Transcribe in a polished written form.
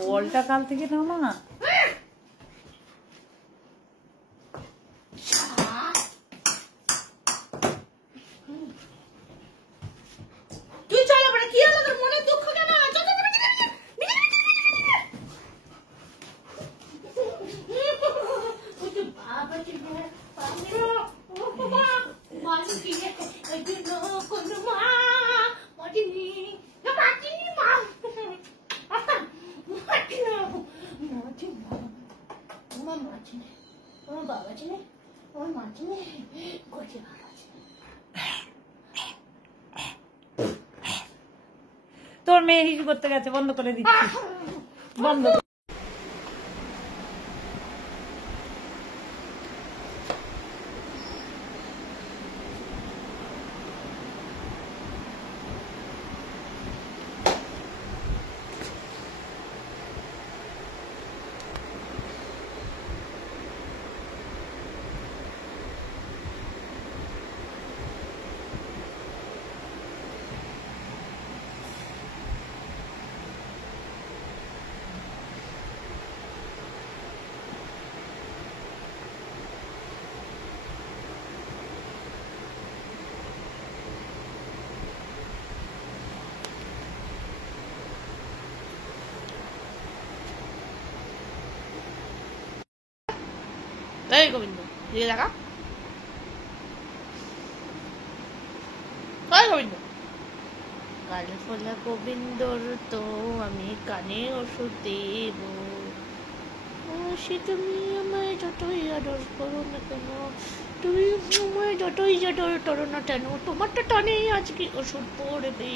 বলটা কাল থেকে নাও না। তুই চল বড়, কি হলো তোর মনে দুঃখ কেন? চল চল চল বাবা কি মালু কি কোন মা মাটিনি না মাটিনি মা আপা মাটিনি মাটিনি মা মাটিনি আমার বাবা চিনে আমার মাটিনি কোটি বাবা চিনে। তোর মেয়ে হিসু করতে গেছে, বন্ধ করে দিচ্ছি, বন্ধ। এই গোবিন্দ দিয়ে দেখা, ওই গোবিন্দ কাল ফলা গোবিন্দর তো আমি কানে ওষুধ দেব। সে তুমি আমায় যতই আদর করো না কেন, তুমি আমায় যতই আদর করো না কেন, তোমারটা টানে আজকে ওষুধ পড়বে।